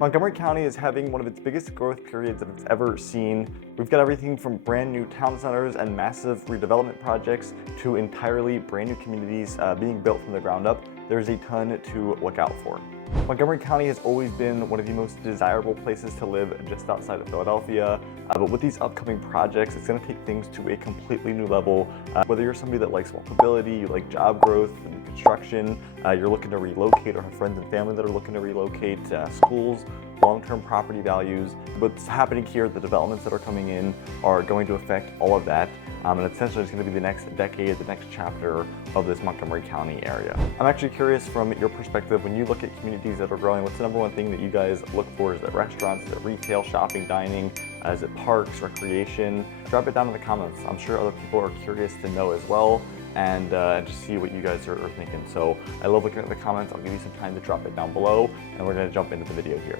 Montgomery County is having one of its biggest growth periods that it's ever seen. We've got everything from brand new town centers and massive redevelopment projects to entirely brand new communities being built from the ground up. There's a ton to look out for. Montgomery County has always been one of the most desirable places to live just outside of Philadelphia, but with these upcoming projects, it's going to take things to a completely new level. Whether you're somebody that likes walkability, you like job growth and construction, you're looking to relocate or have friends and family that are looking to relocate, schools, long-term property values. What's happening here, the developments that are coming in are going to affect all of that. And essentially it's going to be the next decade, the next chapter of this Montgomery County area. I'm actually curious from your perspective, when you look at communities that are growing, what's the number one thing that you guys look for? Is it restaurants, is it retail, shopping, dining, is it parks, recreation? Drop it down in the comments. I'm sure other people are curious to know as well, and just see what you guys are thinking. So I love looking at the comments. I'll give you some time to drop it down below, and we're going to jump into the video here.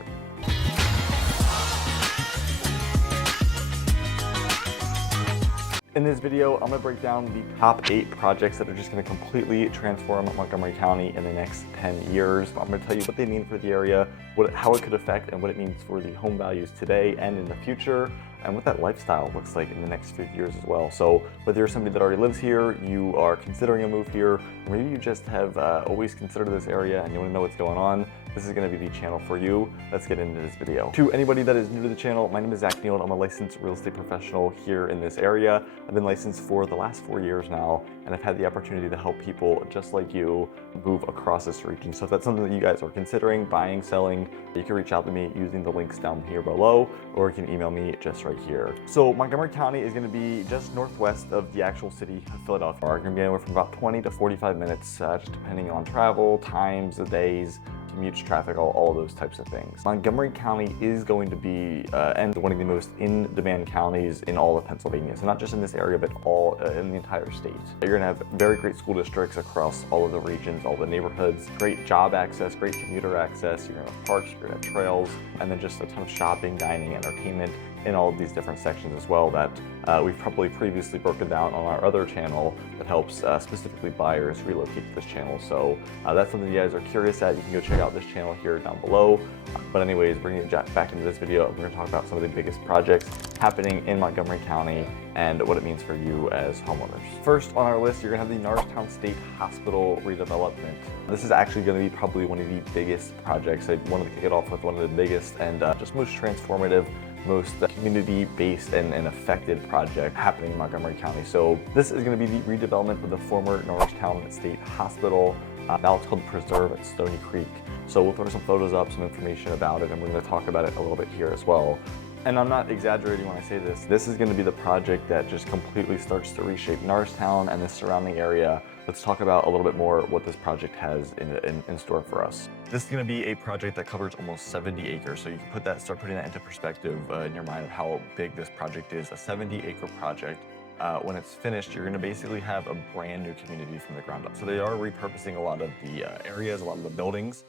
In this video, I'm going to break down the top 8 projects that are just going to completely transform Montgomery County in the next 10 years. I'm going to tell you what they mean for the area, how it could affect, and what it means for the home values today and in the future, and what that lifestyle looks like in the next few years as well. So whether you're somebody that already lives here, you are considering a move here, or maybe you just have always considered this area and you want to know what's going on, this is going to be the channel for you. Let's get into this video. To anybody that is new to the channel, my name is Zach Neal. I'm a licensed real estate professional here in this area. I've been licensed for the last 4 years now, and I've had the opportunity to help people just like you move across this region. So if that's something that you guys are considering, buying, selling, you can reach out to me using the links down here below, or you can email me just right here. So Montgomery County is going to be just northwest of the actual city of Philadelphia. We're going to be anywhere from about 20 to 45 minutes, just depending on travel, times, the days, commutes, traffic, all of those types of things. Montgomery County is going to be and one of the most in-demand counties in all of Pennsylvania. So not just in this area, but all in the entire state. You're gonna have very great school districts across all of the regions, all the neighborhoods, great job access, great commuter access. You're gonna have parks, you're gonna have trails, and then just a ton of shopping, dining, entertainment in all of these different sections as well that we've probably previously broken down on our other channel that helps specifically buyers relocate to this channel. So that's something you guys are curious at. You can go check out this channel here down below. But anyways, bringing it back into this video, we're going to talk about some of the biggest projects happening in Montgomery County and what it means for you as homeowners. First on our list, you're going to have the Norristown Hospital redevelopment. This is actually going to be probably one of the biggest projects. I wanted to kick it off with one of the biggest and just most transformative, most community-based and affected project happening in Montgomery County. So this is going to be the redevelopment of the former Norristown State Hospital. Now it's called Preserve at Stony Creek. So we'll throw some photos up, some information about it, and we're going to talk about it a little bit here as well. And I'm not exaggerating when I say this. This is going to be the project that just completely starts to reshape Norristown and the surrounding area. Let's talk about a little bit more what this project has in store for us. This is going to be a project that covers almost 70 acres. So you can start putting that into perspective in your mind of how big this project is. A 70-acre project. When it's finished, you're going to basically have a brand new community from the ground up. So they are repurposing a lot of the areas, a lot of the buildings.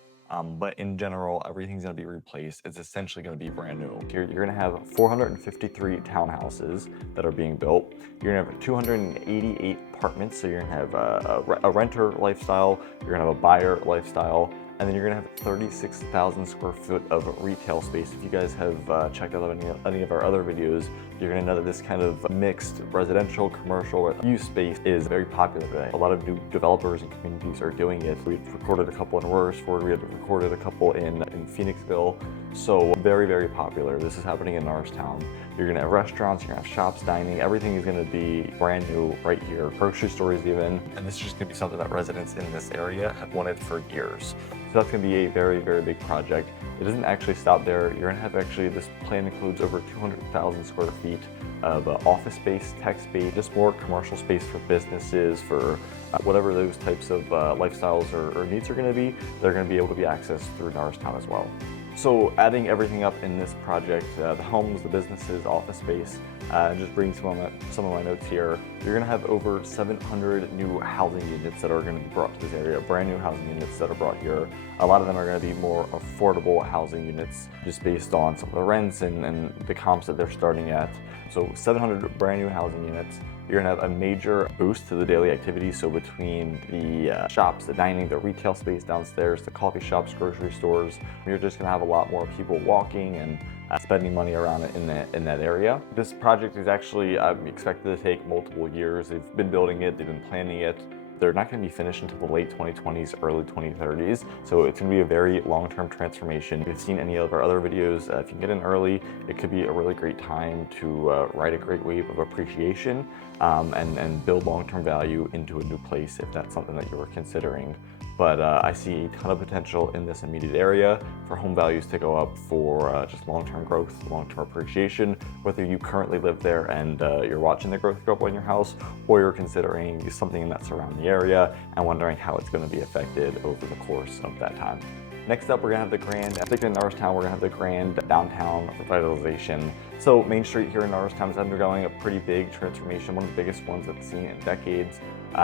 But in general, everything's going to be replaced. It's essentially going to be brand new. You're going to have 453 townhouses that are being built. You're going to have 288 apartments. So you're going to have a renter lifestyle. You're going to have a buyer lifestyle. And then you're going to have 36,000 square foot of retail space. If you guys have checked out any of our other videos, you're going to know that this kind of mixed residential, commercial use space is very popular today. A lot of new developers and communities are doing it. We've recorded a couple in Norristown, we had recorded a couple in Phoenixville. So very, very popular. This is happening in Norristown. You're going to have restaurants, you're going to have shops, dining. Everything is going to be brand new right here. Grocery stores even. And this is just going to be something that residents in this area have wanted for years. So that's going to be a very, very big project. It doesn't actually stop there. You're going to have this plan includes over 200,000 square feet of office space, tech space, just more commercial space for businesses, for whatever those types of lifestyles or needs are going to be. They're going to be able to be accessed through Norristown as well. So adding everything up in this project, the homes, the businesses, office space, just bring some of my notes here. You're going to have over 700 new housing units that are going to be brought to this area, brand new housing units that are brought here. A lot of them are going to be more affordable housing units just based on some of the rents and the comps that they're starting at. So 700 brand new housing units. you're gonna have a major boost to the daily activity. So between the shops, the dining, the retail space downstairs, the coffee shops, grocery stores, you're just gonna have a lot more people walking and spending money around it in that area. This project is actually expected to take multiple years. They've been building it, they've been planning it. They're not going to be finished until the late 2020s, early 2030s. So it's going to be a very long-term transformation. If you've seen any of our other videos, if you can get in early, it could be a really great time to ride a great wave of appreciation and build long-term value into a new place if that's something that you were considering. But I see a ton of potential in this immediate area for home values to go up, for just long-term growth, long-term appreciation, whether you currently live there and you're watching the growth go up in your house, or you're considering something in that surrounding area and wondering how it's going to be affected over the course of that time. Next up, we're gonna have the grand, particularly in Norristown, we're gonna have the grand downtown revitalization. So Main Street here in Norristown is undergoing a pretty big transformation, one of the biggest ones it's seen in decades.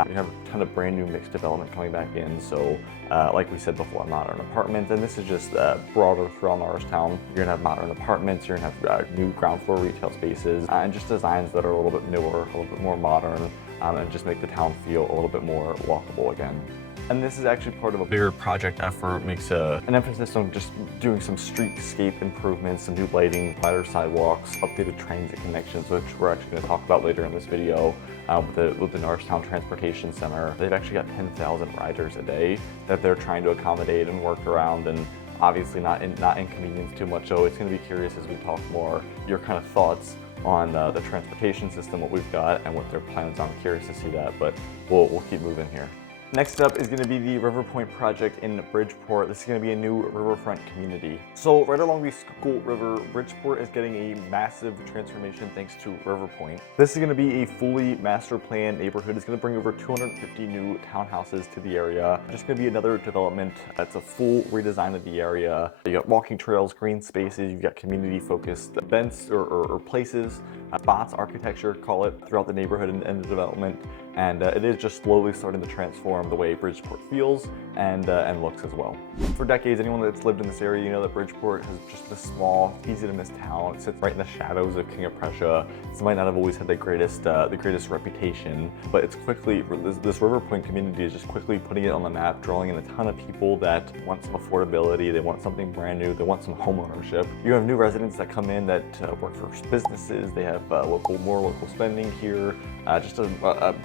We have a ton of brand new mixed development coming back in. So like we said before, modern apartments, and this is just broader throughout Norristown. You're gonna have modern apartments, you're gonna have new ground floor retail spaces, and just designs that are a little bit newer, a little bit more modern, and just make the town feel a little bit more walkable again. And this is actually part of a bigger project effort, makes an emphasis on just doing some streetscape improvements, some new lighting, wider sidewalks, updated transit connections, which we're actually going to talk about later in this video with the Norristown Transportation Center. They've actually got 10,000 riders a day that they're trying to accommodate and work around, and obviously not inconvenience too much. So it's going to be curious as we talk more, your kind of thoughts on the transportation system, what we've got, and what their plans are. I'm curious to see that, but we'll keep moving here. Next up is going to be the River Point project in Bridgeport. This is going to be a new riverfront community. So right along the Schuylkill River, Bridgeport is getting a massive transformation thanks to River Point. This is going to be a fully master planned neighborhood. It's going to bring over 250 new townhouses to the area. Just going to be another development that's a full redesign of the area. You got walking trails, green spaces, you've got community focused events or places, spots, architecture, call it, throughout the neighborhood and the development. And it is just slowly starting to transform the way Bridgeport feels and looks as well. For decades, anyone that's lived in this area, you know that Bridgeport has just been a small, easy to miss town. It sits right in the shadows of King of Prussia. It might not have always had the greatest reputation, but it's quickly, this River Point community is just quickly putting it on the map, drawing in a ton of people that want some affordability, they want something brand new, they want some home ownership. You have new residents that come in that work for businesses, they have more local spending here, just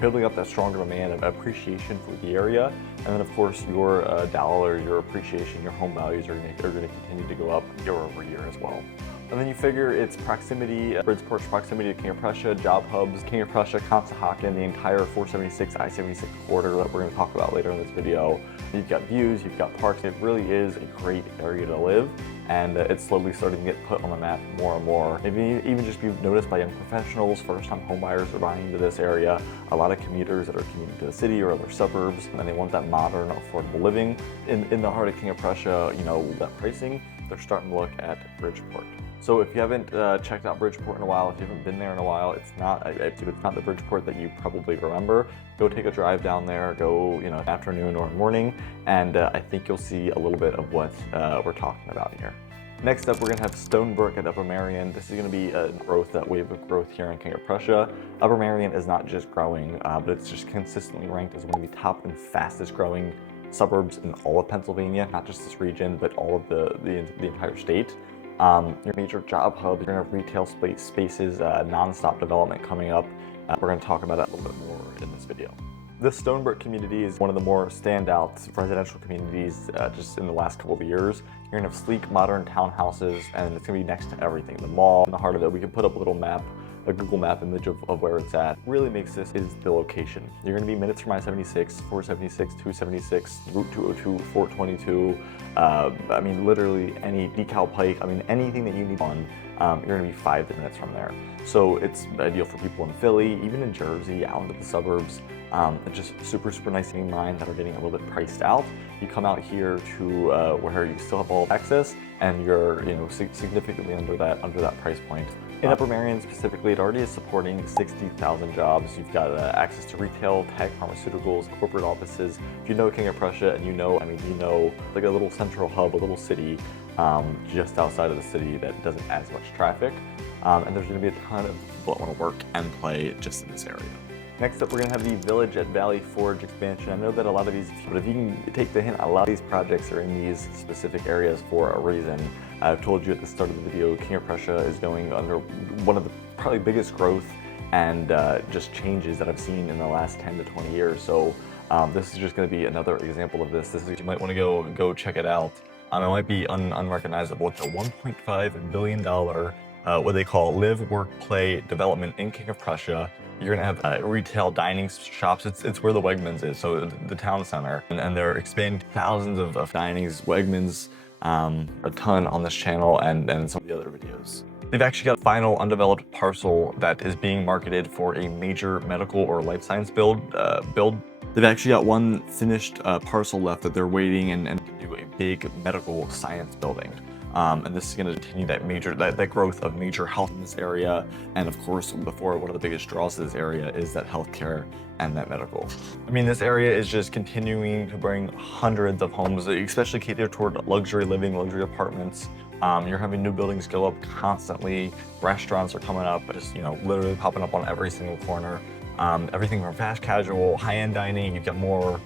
building up that stronger demand of appreciation for the area. And then of course your dollar, your appreciation, your home values are going to continue to go up year over year as well. And then you figure its proximity, Bridgeport's proximity to King of Prussia, job hubs, King of Prussia, Conshohocken, the entire 476, I-76 corridor that we're going to talk about later in this video. You've got views, you've got parks. It really is a great area to live, and it's slowly starting to get put on the map more and more. Maybe even just be noticed by young professionals, first-time homebuyers are buying into this area, a lot of commuters that are commuting to the city or other suburbs, and they want that modern, affordable living. In the heart of King of Prussia, you know, that pricing, they're starting to look at Bridgeport. So if you haven't checked out Bridgeport in a while, if you haven't been there in a while, it's not the Bridgeport that you probably remember. Go take a drive down there, go, you know, afternoon or morning, and I think you'll see a little bit of what we're talking about here. Next up, we're going to have Stonebrook at Upper Merion. This is going to be a wave of growth here in King of Prussia. Upper Merion is not just growing, but it's just consistently ranked as one of the top and fastest growing suburbs in all of Pennsylvania, not just this region, but all of the entire state. Your major job hub, you're going to have retail spaces, non-stop development coming up. We're going to talk about that a little bit more in this video. The Stonebrook community is one of the more standout residential communities just in the last couple of years. You're going to have sleek, modern townhouses, and it's going to be next to everything. The mall, in the heart of it, we can put up a little map, a Google map image of where it's at. Really makes this is the location. You're going to be minutes from I-76, 476, 276, Route 202, 422. I mean, literally any Decal Pike. I mean, anything that you need on, you're going to be 5 minutes from there. So it's ideal for people in Philly, even in Jersey, out into the suburbs. It's just super nice to mind that are getting a little bit priced out. You come out here to where you still have all access, and you're significantly under that price point. In Upper Merion specifically, it already is supporting 60,000 jobs. You've got access to retail, tech, pharmaceuticals, corporate offices. If you know King of Prussia, and you know like a little central hub, a little city just outside of the city that doesn't as much traffic. And there's going to be a ton of people that want to work and play just in this area. Next up, we're gonna have the Village at Valley Forge expansion. I know that a lot of these, but if you can take the hint, a lot of these projects are in these specific areas for a reason. I've told you at the start of the video, King of Prussia is going under one of the probably biggest growth and just changes that I've seen in the last 10 to 20 years. So this is just gonna be another example of this. You might wanna go check it out. It might be unrecognizable. It's a $1.5 billion, what they call live, work, play development in King of Prussia. You're gonna have retail dining shops. It's where the Wegmans is, so the town center. And they're expanding thousands of dinings, Wegmans, a ton on this channel and some of the other videos. They've actually got a final undeveloped parcel that is being marketed for a major medical or life science build. They've actually got one finished parcel left that they're waiting and do a big medical science building. And this is going to continue that growth of major health in this area. And of course, one of the biggest draws to this area is that healthcare and that medical. I mean, this area is just continuing to bring hundreds of homes, especially catered toward luxury living, luxury apartments. You're having new buildings go up constantly. Restaurants are coming up, just, literally popping up on every single corner. Everything from fast casual, high-end dining. You've got more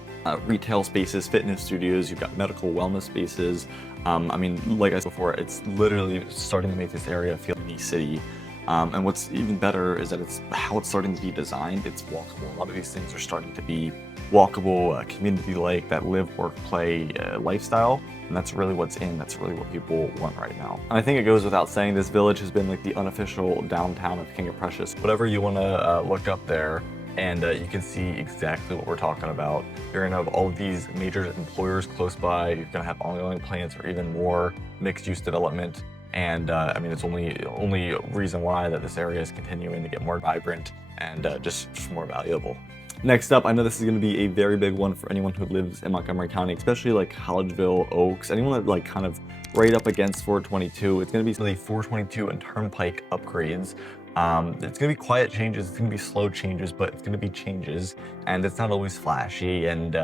retail spaces, fitness studios. You've got medical wellness spaces. I mean, like I said before, it's literally starting to make this area feel like a city. And what's even better is that it's starting to be designed. It's walkable. A lot of these things are starting to be walkable, community-like, that live, work, play lifestyle. And that's really what's in. That's really what people want right now. And I think it goes without saying, this village has been like the unofficial downtown of King of Prussia. So whatever you want to look up there, and you can see exactly what we're talking about. You're gonna have all of these major employers close by. You're gonna have ongoing plans for even more mixed-use development. And I mean, it's only reason why that this area is continuing to get more vibrant and just more valuable. Next up, I know this is going to be a very big one for anyone who lives in Montgomery County, especially like Collegeville, Oaks, anyone that like kind of right up against 422. It's going to be some of the 422 and Turnpike upgrades. It's going to be quiet changes, it's going to be slow changes, but it's going to be changes, and it's not always flashy and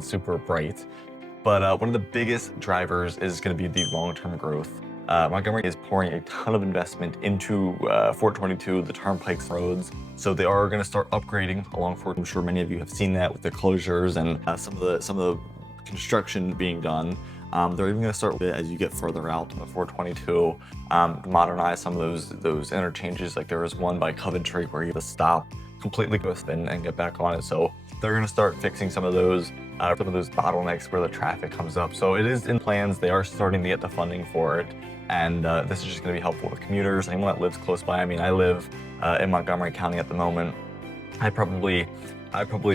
super bright. But one of the biggest drivers is going to be the long-term growth. Montgomery is pouring a ton of investment into 422, the turnpikes, roads. So they are going to start upgrading along 4. I'm sure many of you have seen that with the closures and some of the construction being done. They're even going to start as you get further out on the 422, modernize some of those interchanges. Like there was one by Coventry where you have to stop, completely go spin and get back on it. So they're going to start fixing some of those bottlenecks where the traffic comes up. So it is in plans. They are starting to get the funding for it. And this is just going to be helpful with commuters, anyone that lives close by. I mean, I live in Montgomery County at the moment. I probably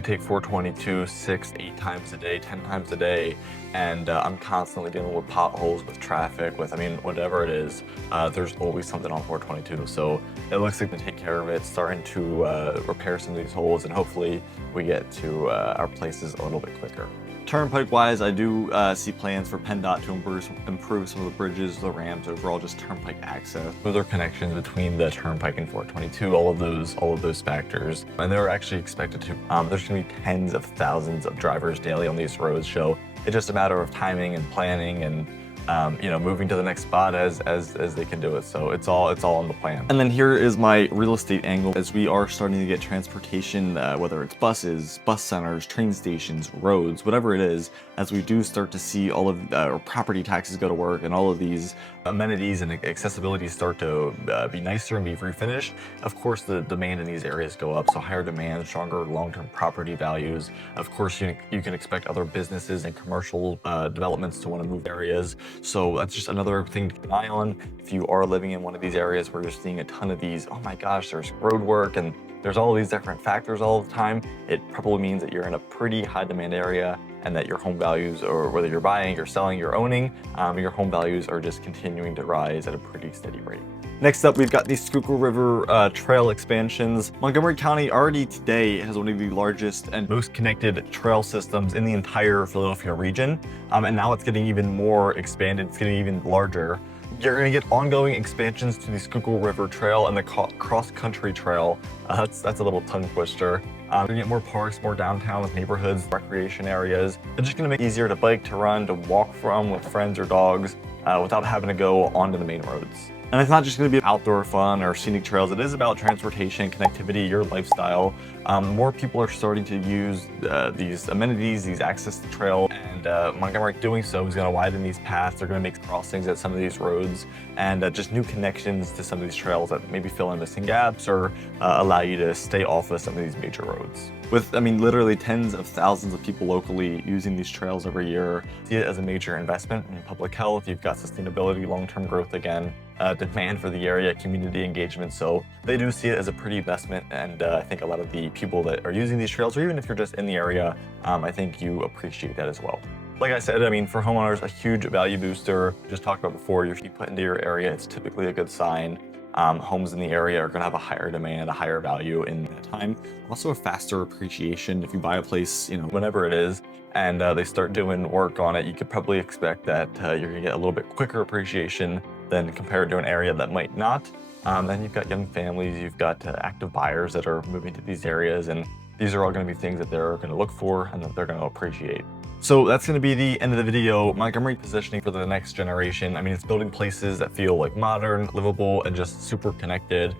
take 422 6, 8 times a day, 10 times a day, and I'm constantly dealing with potholes, with traffic, with, I mean, whatever it is, there's always something on 422. So it looks like they take care of it, starting to repair some of these holes, and hopefully we get to our places a little bit quicker. Turnpike-wise, I do see plans for PennDOT to improve some of the bridges, the ramps, overall just turnpike access. Further connections between the turnpike and 422, all of those factors. And they're actually expected to, there's gonna be tens of thousands of drivers daily on these roads, so it's just a matter of timing and planning and moving to the next spot as they can do it. So it's all in the plan. And then here is my real estate angle as we are starting to get transportation, whether it's buses, bus centers, train stations, roads, whatever it is, as we do start to see all of our property taxes go to work and all of these amenities and accessibility start to be nicer and be refinished. Of course, the demand in these areas go up. So higher demand, stronger long-term property values. Of course, you can expect other businesses and commercial developments to want to move areas. So that's just another thing to keep an eye on. If you are living in one of these areas where you're seeing a ton of these, oh my gosh, there's road work and there's all these different factors all the time, it probably means that you're in a pretty high demand area and that your home values, or whether you're buying or selling, you're owning, your home values are just continuing to rise at a pretty steady rate. Next up, we've got the Schuylkill River trail expansions. Montgomery County already today has one of the largest and most connected trail systems in the entire Philadelphia region. And now it's getting even more expanded, it's getting even larger. You're gonna get ongoing expansions to the Schuylkill River Trail and the cross-country trail. That's a little tongue twister. We're gonna get more parks, more downtown with neighborhoods, recreation areas. It's just gonna make it easier to bike, to run, to walk from with friends or dogs without having to go onto the main roads. And it's not just going to be outdoor fun or scenic trails. It is about transportation, connectivity, your lifestyle. More people are starting to use these amenities, these access to trail, and Montgomery doing so is going to widen these paths. They're going to make crossings at some of these roads and just new connections to some of these trails that maybe fill in missing gaps or allow you to stay off of some of these major roads. With, literally tens of thousands of people locally using these trails every year, see it as a major investment in public health. You've got sustainability, long-term growth again, demand for the area, community engagement. So they do see it as a pretty investment. And I think a lot of the people that are using these trails, or even if you're just in the area, I think you appreciate that as well. Like I said, for homeowners, a huge value booster. Just talked about before, if you put into your area, it's typically a good sign. Homes in the area are going to have a higher demand, a higher value in that time. Also a faster appreciation. If you buy a place, whenever it is, and they start doing work on it, you could probably expect that you're going to get a little bit quicker appreciation than compared to an area that might not. Then you've got young families, you've got active buyers that are moving to these areas, and these are all going to be things that they're going to look for and that they're going to appreciate. So that's going to be the end of the video. Montgomery positioning for the next generation. It's building places that feel like modern, livable, and just super connected.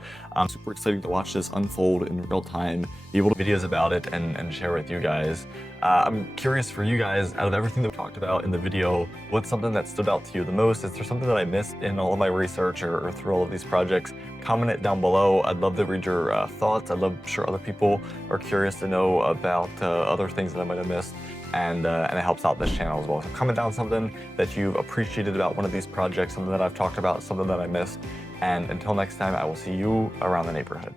Super exciting to watch this unfold in real time, be able to videos about it and share with you guys. I'm curious for you guys, out of everything that we talked about in the video, what's something that stood out to you the most? Is there something that I missed in all of my research or through all of these projects? Comment it down below. I'd love to read your thoughts. I'm sure other people are curious to know about other things that I might have missed. And it helps out this channel as well. So comment down something that you've appreciated about one of these projects, something that I've talked about, something that I missed. And until next time, I will see you around the neighborhood.